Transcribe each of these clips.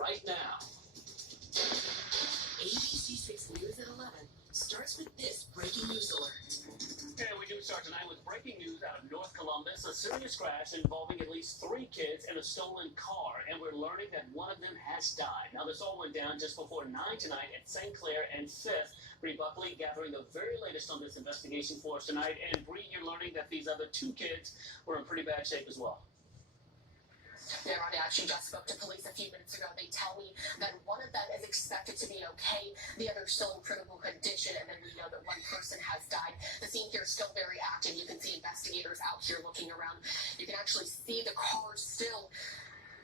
right now. ABC 6 News at 11 starts with this breaking news alert. And we do start tonight with breaking news out of North Columbus, a serious crash involving at least 3 kids in a stolen car, and we're learning that one of them has died. Now, this all went down just before 9 tonight at St. Clair and 5th. Bree Buckley gathering the very latest on this investigation for us tonight. And Bree, you're learning that these other 2 kids were in pretty bad shape as well. Yeah, Ronnie, I actually just spoke to police a few minutes ago. They tell me that one of them is expected to be okay, the other still in critical condition, and then we know that one person has died. The scene here is still very active. You can see investigators out here looking around. You can actually see the car still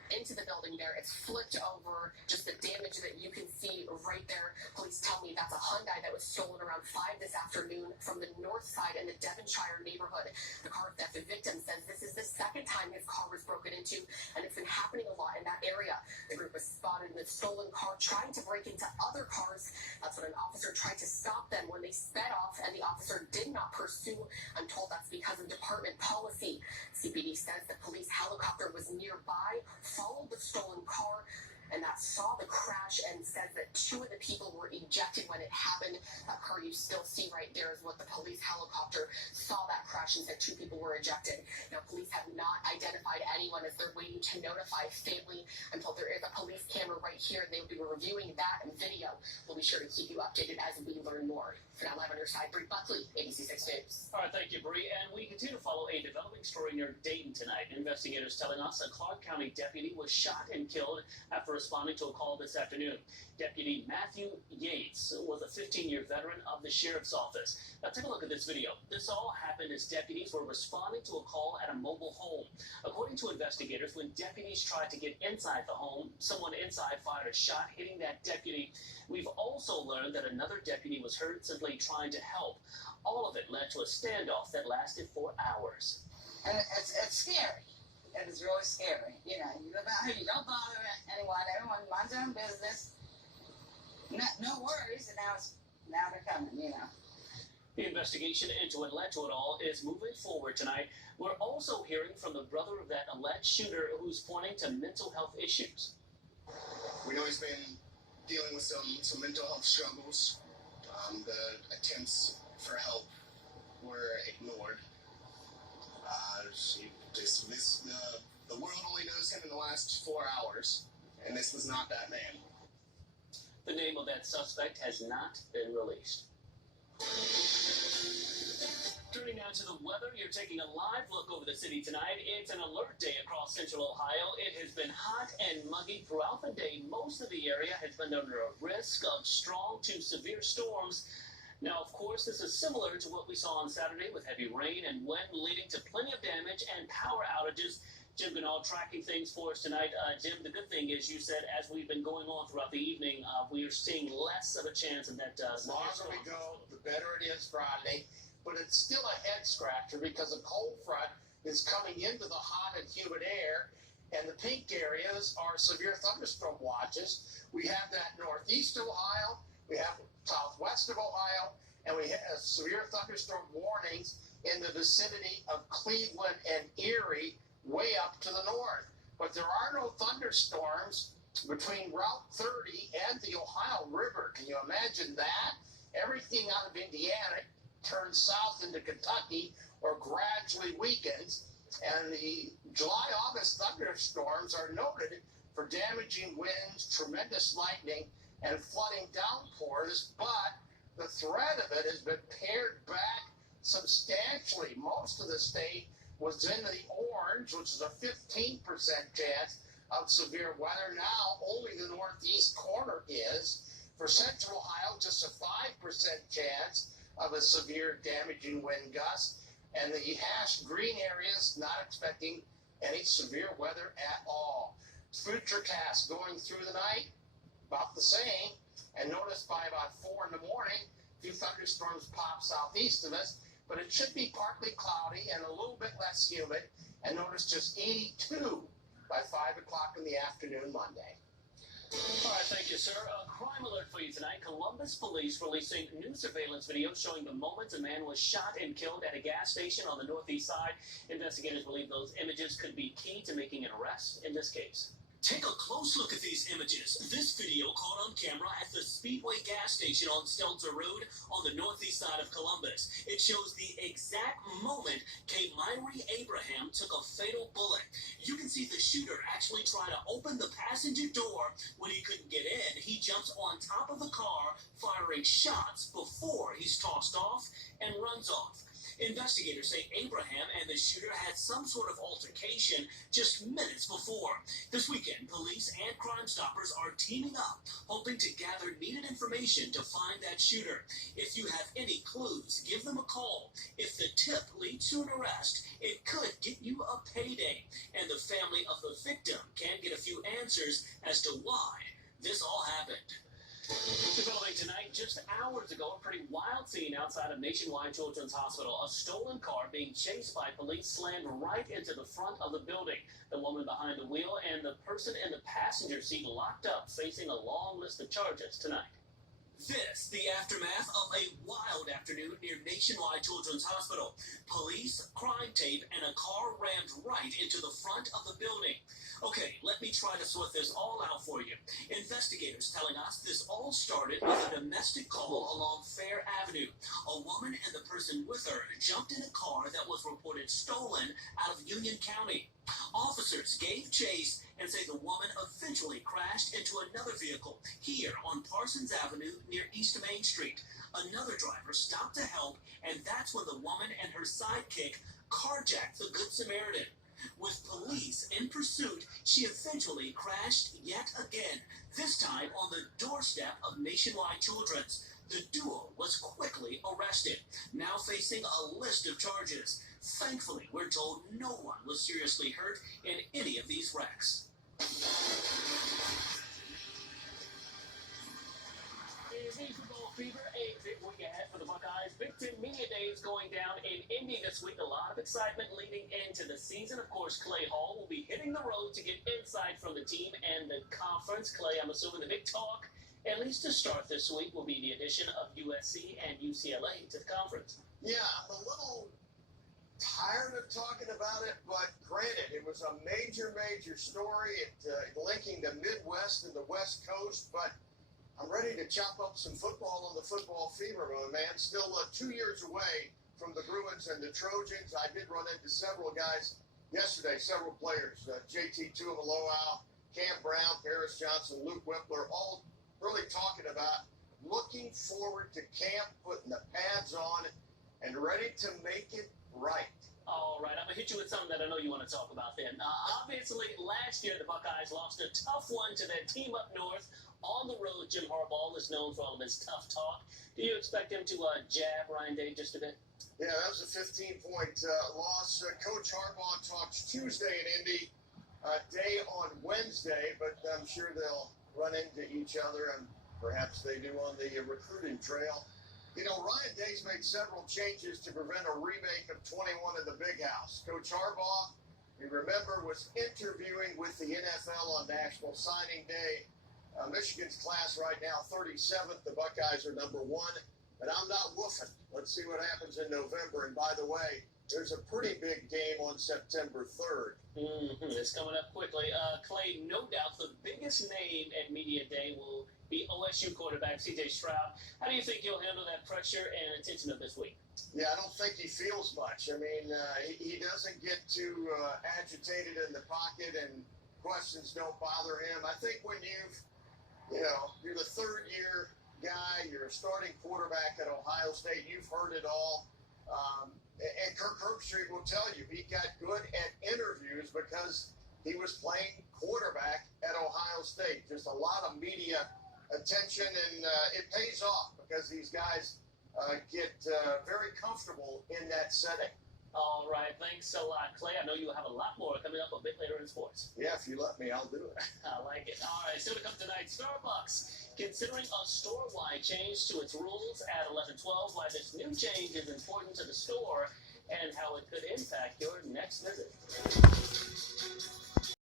into the building there. It's flipped over, just the damage that you can see right there. Police tell me that's a Hyundai that was stolen around 5 this afternoon from the north side in the Devonshire neighborhood. The car theft victim says this is the second time his car was broken into, and it's been happening a lot in that area. The group was spotted in the stolen car trying to break into other cars. That's when an officer tried to stop them when they sped off, and the officer did not pursue. I'm told that's because of department policy. CPD says the police helicopter was nearby, followed the stolen car, and that saw the crash, and says that 2 of the people were ejected when it happened. That car you still see right there is what the police helicopter saw that crash and said 2 people were ejected. Now, police have not identified anyone as they're waiting to notify family until there is a police camera right here. They will be reviewing that and video. We'll be sure to keep you updated as we learn more. For now, live on your side, Bree Buckley, ABC 6 News. All right, thank you, Bree. And we continue to follow a developing story near Dayton tonight. Investigators telling us a Clark County deputy was shot and killed after responding to a call this afternoon. Deputy Matthew Yates was a 15-year veteran of the sheriff's office. Now, take a look at this video. This all happened as deputies were responding to a call at a mobile home. According to investigators, when deputies tried to get inside the home, someone inside fired a shot, hitting that deputy. We've also learned that another deputy was hurt simply trying to help. All of it led to a standoff that lasted for hours. And it's scary. It is really scary. You know, you live out here, you don't bother anyone. Everyone minds their own business. No worries, and now they're coming, you know. The investigation into what led to it all is moving forward tonight. We're also hearing from the brother of that alleged shooter who's pointing to mental health issues. We know he's been dealing with some mental health struggles. The attempts for help were ignored. The world only knows him in the last 4 hours, and this was not that man. The name of that suspect has not been released. Turning now to the weather, you're taking a live look over the city tonight. It's an alert day across central Ohio. It has been hot and muggy throughout the day. Most of the area has been under a risk of strong to severe storms. Now, of course, this is similar to what we saw on Saturday with heavy rain and wind leading to plenty of damage and power outages. Jim Ganal tracking things for us tonight. Jim, the good thing is you said as we've been going on throughout the evening, we are seeing less of a chance of that. The longer we go, the better it is Friday. But it's still a head scratcher because a cold front is coming into the hot and humid air, and the pink areas are severe thunderstorm watches. We have that northeast Ohio, we have southwest of Ohio, and we have severe thunderstorm warnings in the vicinity of Cleveland and Erie, way up to the north. But there are no thunderstorms between Route 30 and the Ohio River. Can you imagine that? Everything out of Indiana turns south into Kentucky or gradually weakens, and the July-August thunderstorms are noted for damaging winds, tremendous lightning, and flooding downpours, but the threat of it has been pared back substantially. Most of the state was in the orange, which is a 15% chance of severe weather. Now only the northeast corner is. For central Ohio, just a 5% chance of a severe damaging wind gust, and the hashed green areas not expecting any severe weather at all. Futurecast going through the night, about the same, and notice by about 4 in the morning, a few thunderstorms pop southeast of us, but it should be partly cloudy and a little bit less humid, and notice just 82 by 5 o'clock in the afternoon Monday. All right, thank you, sir. A crime alert for you tonight. Columbus police releasing new surveillance video showing the moments a man was shot and killed at a gas station on the northeast side. Investigators believe those images could be key to making an arrest in this case. Take a close look at these images. This video caught on camera at the Speedway gas station on Stelzer Road on the northeast side of Columbus. It shows the exact moment Myri Abraham took a fatal bullet. You can see the shooter actually try to open the passenger door. When he couldn't get in, he jumps on top of the car, firing shots before he's tossed off and runs off. Investigators say Abraham and the shooter had some sort of altercation just minutes before. This weekend, police and Crime Stoppers are teaming up, hoping to gather needed information to find that shooter. If you have any clues, give them a call. If the tip leads to an arrest, it could get you a payday. And the family of the victim can get a few answers as to why this all happened. Developing tonight, just hours ago, a pretty wild scene outside of Nationwide Children's Hospital. A stolen car being chased by police slammed right into the front of the building. The woman behind the wheel and the person in the passenger seat locked up, facing a long list of charges tonight. This, the aftermath of a wild afternoon near Nationwide Children's Hospital. Police, crime tape, and a car rammed right into the front of the building. Okay, let me try to sort this all out for you. Investigators telling us this all started with a domestic call along Fair Avenue. A woman and the person with her jumped in a car that was reported stolen out of Union County. Officers gave chase and say the woman eventually crashed into another vehicle here on Parsons Avenue near East Main Street. Another driver stopped to help, and that's when the woman and her sidekick carjacked the Good Samaritan. With police in pursuit, she eventually crashed yet again, this time on the doorstep of Nationwide Children's. The duo was quickly arrested, now facing a list of charges. Thankfully, we're told no one was seriously hurt in any of these wrecks. Super Bowl fever, a big week ahead for the Buckeyes. Big Ten Media Days going down in Indy this week. A lot of excitement leading into the season. Of course, Clay Hall will be hitting the road to get insight from the team and the conference. Clay, I'm assuming the big talk, at least to start this week, will be the addition of USC and UCLA to the conference. Yeah, I'm a little tired of talking about it, but granted, it was a major story linking the Midwest and the West Coast, but I'm ready to chop up some football on the football fever, my man. Still 2 years away from the Bruins and the Trojans. I did run into several guys yesterday, several players, JT Tuimoloau, Cam Brown, Paris Johnson, Luke Whippler, all really talking about looking forward to camp, putting the pads on, and ready to make it right. All right, I'm going to hit you with something that I know you want to talk about then. Obviously, last year the Buckeyes lost a tough one to that team up north. On the road, Jim Harbaugh is known for all of his tough talk. Do you expect him to jab Ryan Day just a bit? Yeah, that was a 15-point loss. Coach Harbaugh talks Tuesday in Indy, Day on Wednesday, but I'm sure they'll run into each other, and perhaps they do on the recruiting trail. You know, Ryan Day's made several changes to prevent a remake of 21 in the Big House. Coach Harbaugh, you remember, was interviewing with the NFL on National Signing Day. Michigan's class right now, 37th. The Buckeyes are number 1. But I'm not woofing. Let's see what happens in November. And by the way, there's a pretty big game on September 3rd. It's coming up quickly. Clay, no doubt the biggest name at Media Day will be OSU quarterback C.J. Stroud. How do you think he'll handle that pressure and attention of this week? Yeah, I don't think he feels much. I mean, he doesn't get too agitated in the pocket, and questions don't bother him. I think when you're the third-year guy, you're a starting quarterback at Ohio State, you've heard it all. And Kirk Herbstreit will tell you he got good at interviews because he was playing quarterback at Ohio State. Just a lot of media attention, and it pays off because these guys get very comfortable in that setting. All right, thanks a lot, Clay. I know you'll have a lot more coming up a bit later in sports. Yeah, if you let me, I'll do it. I like it. All right, still to come tonight, Starbucks considering a store-wide change to its rules at 11:12. Why this new change is important to the store and how it could impact your next visit.